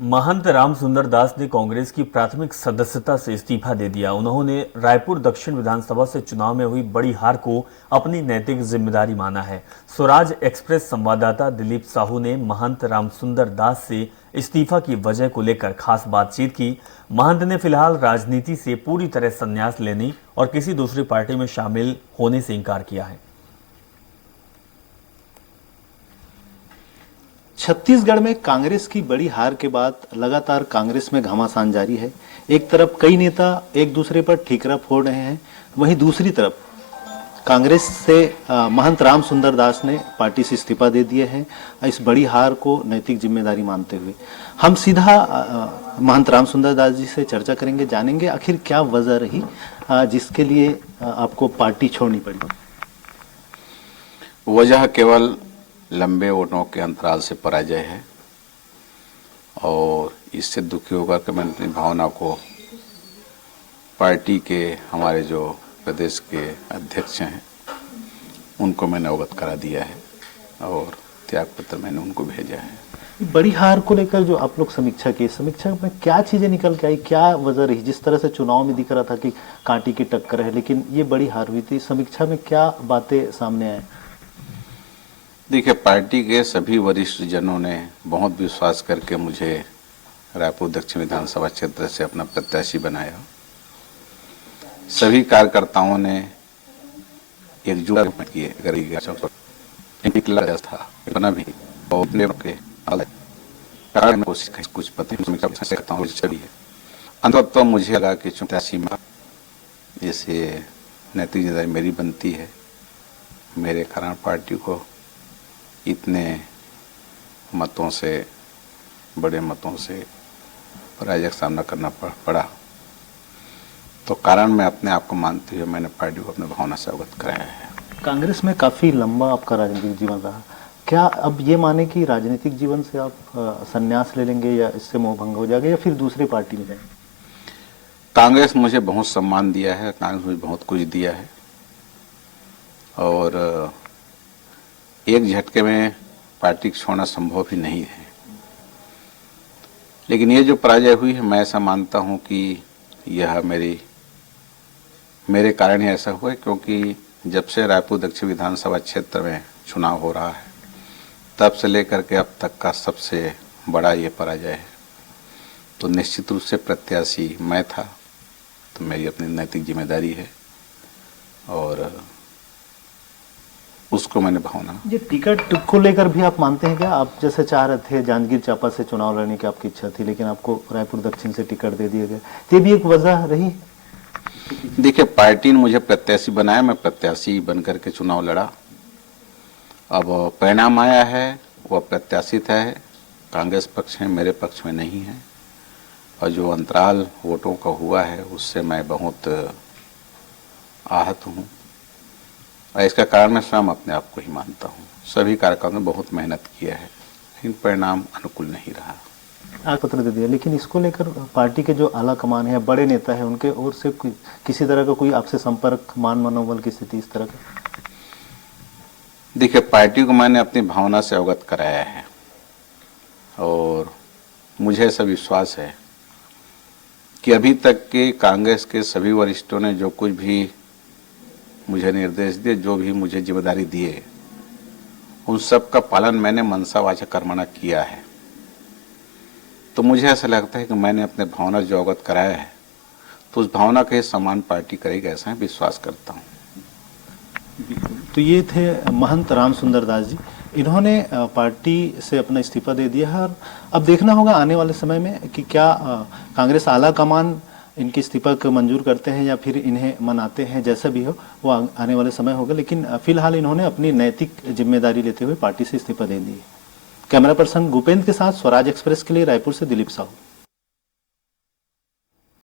महंत राम सुंदर दास ने कांग्रेस की प्राथमिक सदस्यता से इस्तीफा दे दिया। उन्होंने रायपुर दक्षिण विधानसभा से चुनाव में हुई बड़ी हार को अपनी नैतिक जिम्मेदारी माना है। स्वराज एक्सप्रेस संवाददाता दिलीप साहू ने महंत राम सुंदर दास से इस्तीफा की वजह को लेकर खास बातचीत की। महंत ने फिलहाल राजनीति से पूरी तरह संन्यास लेने और किसी दूसरी पार्टी में शामिल होने से इनकार किया है। छत्तीसगढ़ में कांग्रेस की बड़ी हार के बाद लगातार कांग्रेस में घमासान जारी है। एक तरफ कई नेता एक दूसरे पर ठीकरा फोड़ रहे हैं, वहीं दूसरी तरफ कांग्रेस से महंत राम सुंदर दास ने पार्टी से इस्तीफा दे दिए हैं इस बड़ी हार को नैतिक जिम्मेदारी मानते हुए। हम सीधा महंत राम सुंदर दास जी से चर्चा करेंगे, जानेंगे आखिर क्या वजह रही जिसके लिए आपको पार्टी छोड़नी पड़ी। वजह केवल लंबे वोटों के अंतराल से पराजय है और इससे दुखी होकर के मैंने अपनी भावना को पार्टी के हमारे जो प्रदेश के अध्यक्ष हैं उनको मैंने अवगत करा दिया है और त्याग पत्र मैंने उनको भेजा है। बड़ी हार को लेकर जो आप लोग समीक्षा की, समीक्षा में क्या चीजें निकल के आई, क्या वजह रही? जिस तरह से चुनाव में दिख रहा था कि कांटी की टक्कर है, लेकिन ये बड़ी हार हुई थी। समीक्षा में क्या बातें सामने आए? देखिए, पार्टी के सभी वरिष्ठ जनों ने बहुत विश्वास करके मुझे रायपुर दक्षिण विधानसभा क्षेत्र से अपना प्रत्याशी बनाया। सभी कार्यकर्ताओं ने एकजुट किए था बना भी कोशिश कुछ अंततः मुझे लगा कि प्रत्याशी जैसे नैतिक जिम्मेदारी मेरी बनती है। मेरे कारण पार्टी को इतने मतों से, बड़े मतों से पराजय का सामना करना पड़ा, तो कारण मैं अपने आप को मानते हुए मैंने पार्टी को अपने भावना से अवगत कराया है। कांग्रेस में काफी लंबा आपका राजनीतिक जीवन रहा, क्या अब ये माने कि राजनीतिक जीवन से आप संन्यास ले लेंगे या इससे मोह भंग हो जाएगा या फिर दूसरी पार्टी में जाएंगे? कांग्रेस मुझे बहुत सम्मान दिया है, कांग्रेस मुझे बहुत कुछ दिया है और एक झटके में पार्टी छोड़ना संभव ही नहीं है। लेकिन ये जो पराजय हुई है, मैं ऐसा मानता हूं कि यह मेरे कारण ही ऐसा हुआ है, क्योंकि जब से रायपुर दक्षिण विधानसभा क्षेत्र में चुनाव हो रहा है तब से लेकर के अब तक का सबसे बड़ा ये पराजय है। तो निश्चित रूप से प्रत्याशी मैं था, तो मेरी अपनी नैतिक जिम्मेदारी है और उसको मैंने भावना। ये टिकट को लेकर भी आप मानते हैं क्या? आप जैसे चाह रहे थे जांजगीर चांपा से चुनाव लड़ने की आपकी इच्छा थी, लेकिन आपको रायपुर दक्षिण से टिकट दे दिया गया, ये भी एक वजह रही? देखिए, पार्टी ने मुझे प्रत्याशी बनाया, मैं प्रत्याशी बनकर के चुनाव लड़ा। अब परिणाम आया है वो अप्रत्याशित है, कांग्रेस पक्ष में मेरे पक्ष में नहीं है और जो अंतराल वोटों का हुआ है उससे मैं बहुत आहत हूँ और इसका कारण मैं स्वयं अपने आप को ही मानता हूँ। सभी कार्यकर्ताओं ने बहुत मेहनत किया है, लेकिन परिणाम अनुकूल नहीं रहा। आज पत्र दे दिया, लेकिन इसको लेकर पार्टी के जो आला कमान है, बड़े नेता है, उनके ओर से किसी तरह का कोई आपसे संपर्क, मान मनोबल की स्थिति इस तरह का? देखिए, पार्टी को मैंने अपनी भावना से अवगत कराया है और मुझे ऐसा विश्वास है कि अभी तक के कांग्रेस के सभी वरिष्ठों ने जो कुछ भी मुझे निर्देश दिए, जो भी मुझे जिम्मेदारी दिए, उन सब का पालन मैंने मनसा वाचा कर्मणा किया है। तो मुझे ऐसा लगता है कि मैंने अपने भावना जो अवगत कराया है तो उस भावना का समान पार्टी करेगी, ऐसा विश्वास करता हूँ। तो ये थे महंत राम सुंदर दास जी, इन्होंने पार्टी से अपना इस्तीफा दे दिया है और अब देखना होगा आने वाले समय में कि क्या कांग्रेस आला कमान इनकी इस्तीफा को मंजूर करते हैं या फिर इन्हें मनाते हैं। जैसा भी हो वो आने वाले समय होगा, लेकिन फिलहाल इन्होंने अपनी नैतिक जिम्मेदारी लेते हुए पार्टी से इस्तीफा दे दी। कैमरा पर्सन भूपेंद्र के साथ स्वराज एक्सप्रेस के लिए रायपुर से दिलीप साहू।